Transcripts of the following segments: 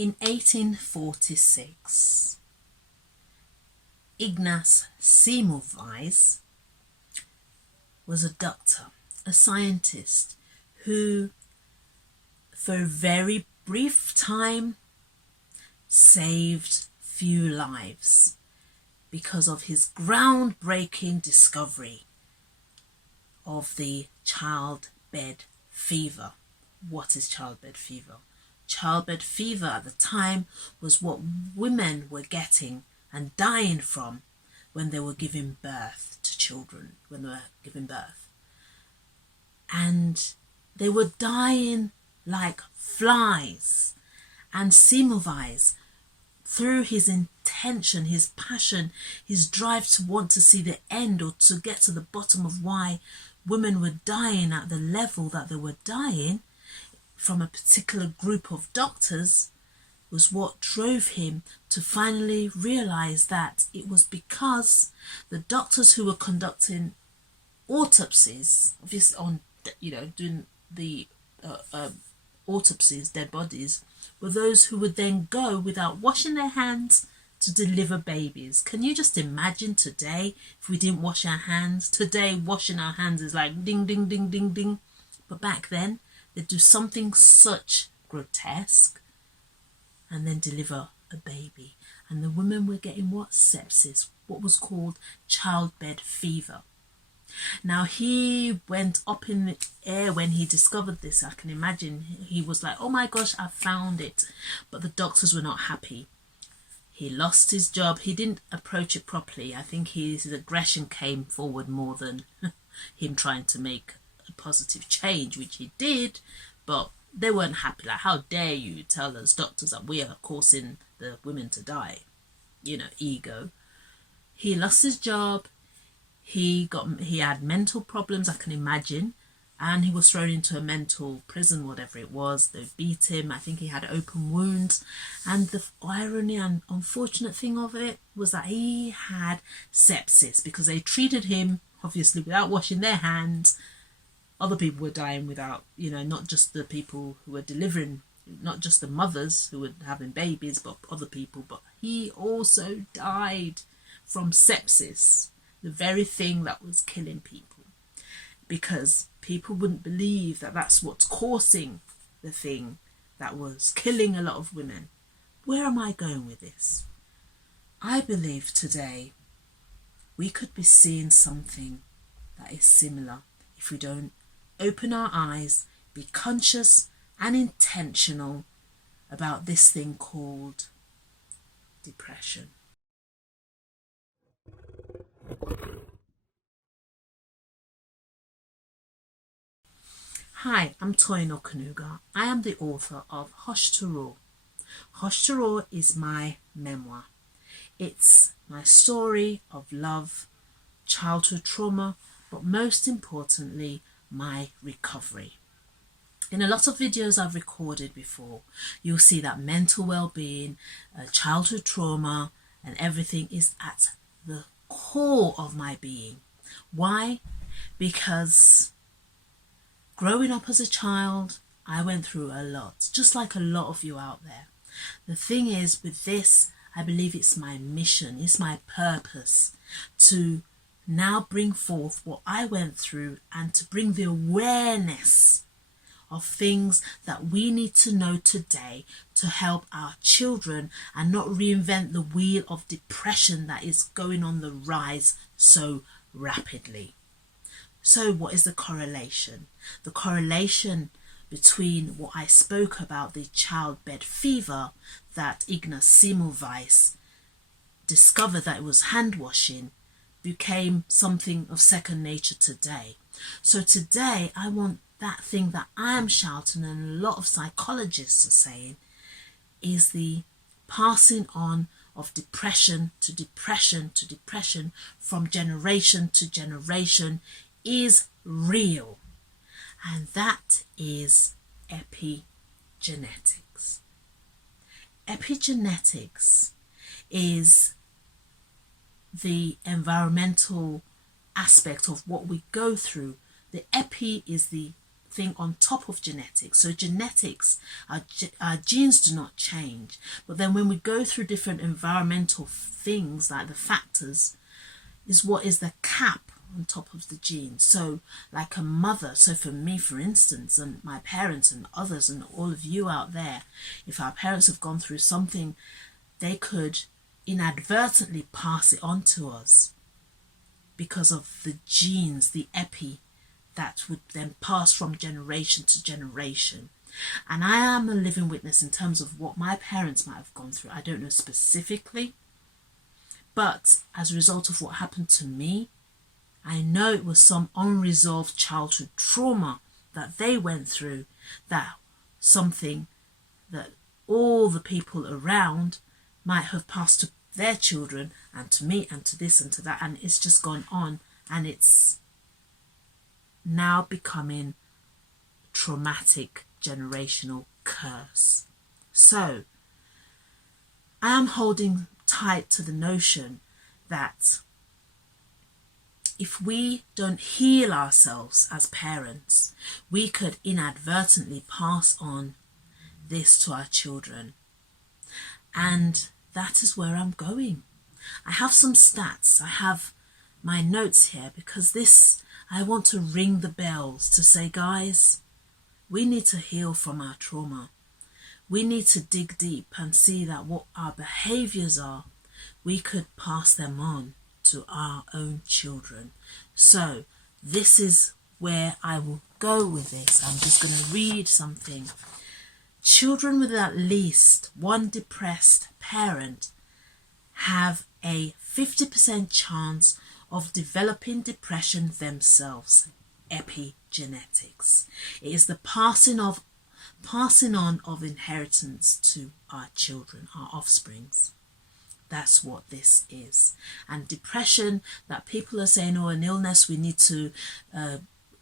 In 1846, Ignaz Semmelweis was a doctor, a scientist who, for a very brief time, saved few lives because of his groundbreaking discovery of the childbed fever. What is childbed fever? Childbed fever at the time was what women were getting and dying from when they were giving birth to children, when they were giving birth. And they were dying like flies. And Semmelweis, through his intention, his passion, his drive to want to see the end or to get to the bottom of why women were dying at the level that they were dying from a particular group of doctors, was what drove him to finally realize that it was because the doctors who were conducting autopsies, obviously on, doing the autopsies, dead bodies, were those who would then go without washing their hands to deliver babies. Can you just imagine today if we didn't wash our hands? Today, washing our hands is like ding, ding, ding, ding, ding. But back then, they'd do something such grotesque and then deliver a baby. And the women were getting what? Sepsis, what was called childbed fever. Now, he went up in the air when he discovered this. I can imagine he was like, oh my gosh, I found it. But the doctors were not happy. He lost his job. He didn't approach it properly. I think his aggression came forward more than him trying to make a positive change, which he did, but they weren't happy. Like, how dare you tell us doctors that we are causing the women to die? Ego. He lost his job. He had mental problems, I can imagine, and he was thrown into a mental prison, whatever it was. They beat him. I think he had open wounds. And the irony and unfortunate thing of it was that he had sepsis because they treated him, obviously, without washing their hands. Other people were dying without, not just the people who were delivering, not just the mothers who were having babies, but other people. But he also died from sepsis, the very thing that was killing people, because people wouldn't believe that that's what's causing the thing that was killing a lot of women. Where am I going with this? I believe today we could be seeing something that is similar if we don't open our eyes, be conscious and intentional about this thing called depression. Hi, I'm Toyin Okanuga. I am the author of Hush to Roar. Hush to Roar is my memoir. It's my story of love, childhood trauma, but most importantly, my recovery. In a lot of videos I've recorded before, you'll see that mental well-being, childhood trauma, and everything is at the core of my being. Why? Because growing up as a child, I went through a lot, just like a lot of you out there. The thing is, with this, I believe it's my mission, it's my purpose to now bring forth what I went through and to bring the awareness of things that we need to know today to help our children and not reinvent the wheel of depression that is going on the rise so rapidly. So what is the correlation? The correlation between what I spoke about, the childbed fever that Ignaz Semmelweis discovered that it was hand washing, became something of second nature today. So today I want that thing that I am shouting and a lot of psychologists are saying is the passing on of depression to depression to depression from generation to generation is real, and that is epigenetics. Epigenetics is the environmental aspect of what we go through. The epi is the thing on top of genetics. So genetics, our genes do not change. But then when we go through different environmental things, like the factors, is what is the cap on top of the genes. So like a mother, so for me, for instance, and my parents and others and all of you out there, if our parents have gone through something, they could inadvertently pass it on to us because of the genes, the epi, that would then pass from generation to generation. And I am a living witness in terms of what my parents might have gone through. I don't know specifically, but as a result of what happened to me, I know it was some unresolved childhood trauma that they went through, that something that all the people around might have passed to their children and to me and to this and to that, and it's just gone on, and it's now becoming traumatic generational curse. So I am holding tight to the notion that if we don't heal ourselves as parents, we could inadvertently pass on this to our children. And that is where I'm going. I have some stats. I have my notes here because this, I want to ring the bells to say, guys, we need to heal from our trauma. We need to dig deep and see that what our behaviors are, we could pass them on to our own children. So this is where I will go with this. I'm just going to read something. Children with at least one depressed parent have a 50% chance of developing depression themselves. Epigenetics. It is the passing on of inheritance to our children, our offsprings. That's what this is. And depression, that people are saying, oh, an illness, we need to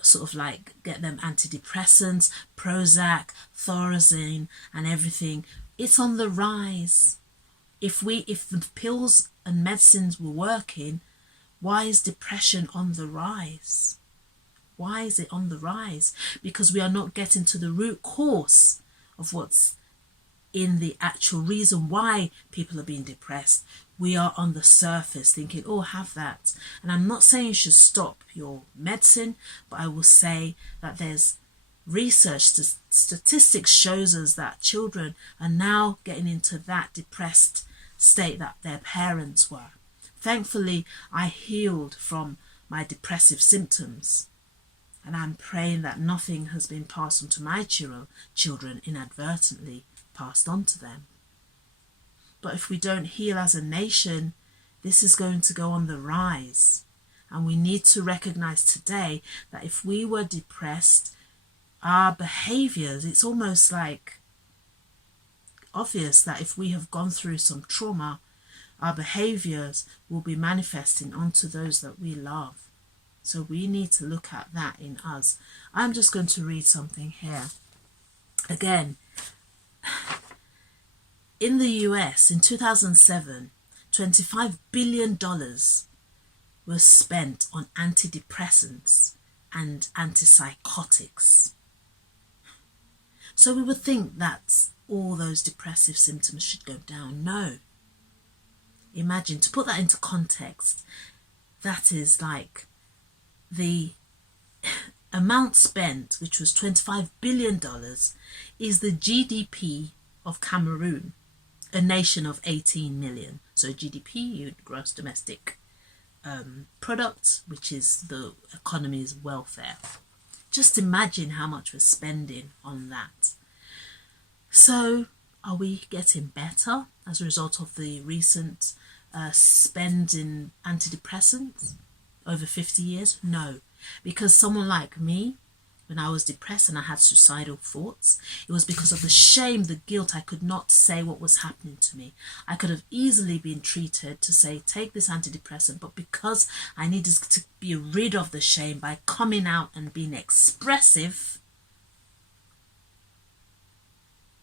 sort of like get them antidepressants, Prozac, Thorazine and everything. It's on the rise. If the pills and medicines were working, why is depression on the rise? Why is it on the rise? Because we are not getting to the root cause of what's in the actual reason why people are being depressed. We are on the surface thinking, oh, have that. And I'm not saying you should stop your medicine, but I will say that there's research, statistics shows us that children are now getting into that depressed state that their parents were. Thankfully, I healed from my depressive symptoms, and I'm praying that nothing has been passed on to my children inadvertently passed on to them. But if we don't heal as a nation, this is going to go on the rise. And we need to recognize today that if we were depressed, our behaviors, it's almost like obvious that if we have gone through some trauma, our behaviors will be manifesting onto those that we love. So we need to look at that in us. I'm just going to read something here. Again, in the US in 2007, $25 billion was spent on antidepressants and antipsychotics. So we would think that all those depressive symptoms should go down. No. Imagine, to put that into context, that is like the amount spent, which was $25 billion, is the GDP of Cameroon, a nation of 18 million. So GDP, gross domestic product, which is the economy's welfare. Just imagine how much we're spending on that. So are we getting better as a result of the recent spend in antidepressants over 50 years? No, because someone like me, when I was depressed and I had suicidal thoughts, it was because of the shame, the guilt. I could not say what was happening to me. I could have easily been treated to say, take this antidepressant, but because I needed to be rid of the shame by coming out and being expressive,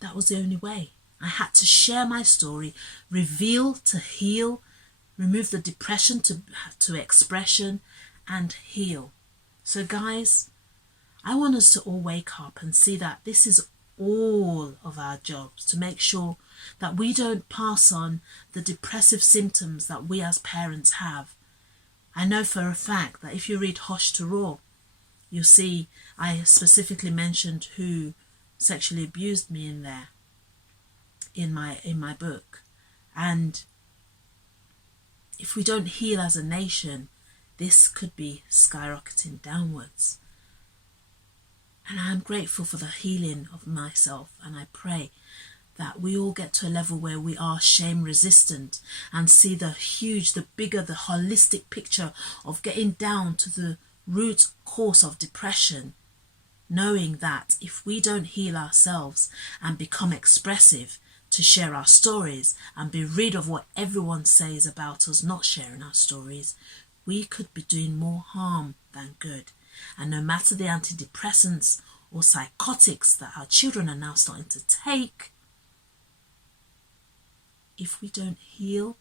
that was the only way. I had to share my story, reveal to heal, remove the depression to expression and heal. So guys, I want us to all wake up and see that this is all of our jobs, to make sure that we don't pass on the depressive symptoms that we as parents have. I know for a fact that if you read Hosh to Raw, you'll see I specifically mentioned who sexually abused me in there, in my book. And if we don't heal as a nation, this could be skyrocketing downwards. And I'm grateful for the healing of myself, and I pray that we all get to a level where we are shame resistant and see the huge, the bigger, the holistic picture of getting down to the root cause of depression, knowing that if we don't heal ourselves and become expressive to share our stories and be rid of what everyone says about us not sharing our stories, we could be doing more harm than good. And no matter the antidepressants or psychotics that our children are now starting to take, if we don't heal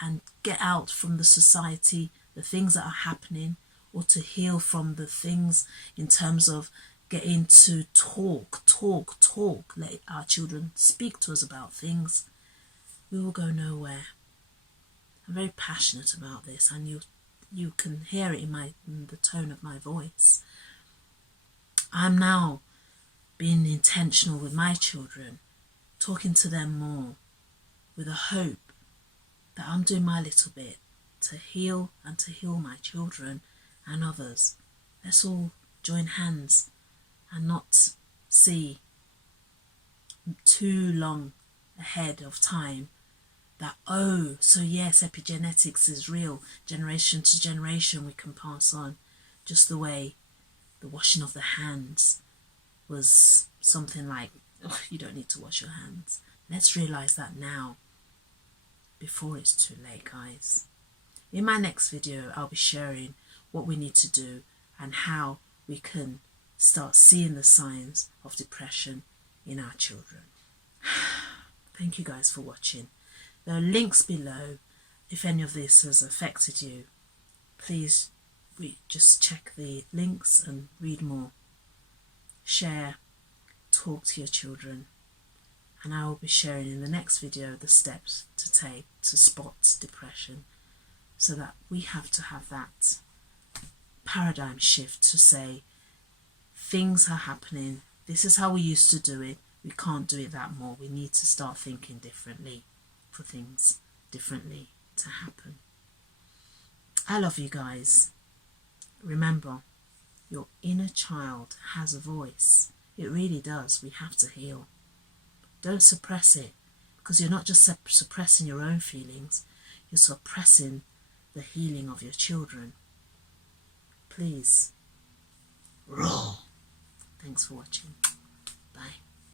and get out from the society, the things that are happening, or to heal from the things in terms of getting to talk, let our children speak to us about things, we will go nowhere. I'm very passionate about this, and you can hear it in the tone of my voice. I'm now being intentional with my children, talking to them more, with a hope that I'm doing my little bit to heal and to heal my children and others. Let's all join hands and not see too long ahead of time that, oh, so yes, epigenetics is real. Generation to generation we can pass on, just the way the washing of the hands was something like, oh, you don't need to wash your hands. Let's realize that now, before it's too late, guys. In my next video, I'll be sharing what we need to do and how we can start seeing the signs of depression in our children. Thank you guys for watching. There are links below. If any of this has affected you, please just check the links and read more. Share, talk to your children, and I will be sharing in the next video the steps to take to spot depression, so that we have to have that paradigm shift to say, things are happening, this is how we used to do it, we can't do it that more, we need to start thinking differently for things differently to happen. I love you guys. Remember, your inner child has a voice. It really does. We have to heal. Don't suppress it, because you're not just suppressing your own feelings, you're suppressing the healing of your children. Please. Thanks for watching.